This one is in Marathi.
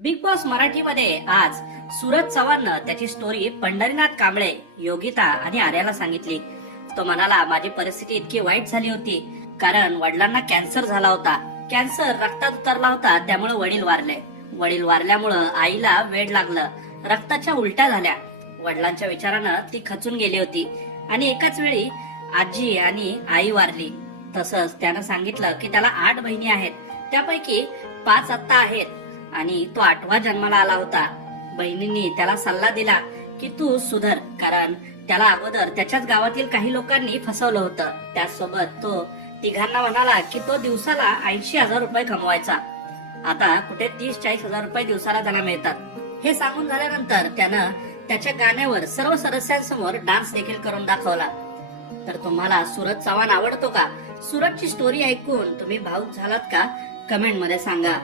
बिग बॉस मराठीमध्ये आज सूरज चव्हाणनं त्याची स्टोरी पंढरीनाथ कांबळे, योगिता आणि आर्याला सांगितली. तो म्हणाला, माझी परिस्थिती इतकी वाईट झाली होती कारण वडिलांना कॅन्सर झाला होता. कॅन्सर रक्तात उतरला होता, त्यामुळे वडील वारले. वडील वारल्यामुळं आईला वेड लागलं, रक्ताच्या उलट्या झाल्या. वडिलांच्या विचारानं ती खचून गेली होती आणि एकाच वेळी आजी आणि आई वारली. तसंच त्यानं सांगितलं की त्याला 8 बहिणी आहेत, त्यापैकी 5 आत्ता आहेत आणि तो 8वा जन्माला आला होता. बहिणींनी त्याला सल्ला दिला की तू सुधर, कारण त्याला अगोदर त्याच्याच गावातील काही लोकांनी फसवलं होतं. त्याचसोबत तो तिघांना म्हणाला की तो दिवसाला 80,000 रुपये कमवायचा, आता कुठे 30-40 हजार रुपये दिवसाला त्याला मिळतात. हे सांगून झाल्यानंतर त्यानं त्याच्या गाण्यावर सर्व सदस्यांसमोर डान्स देखील करून दाखवला. तर तुम्हाला सूरज चव्हाण आवडतो का? सूरजची स्टोरी ऐकून तुम्ही भावुक झालात का? कमेंट मध्ये सांगा.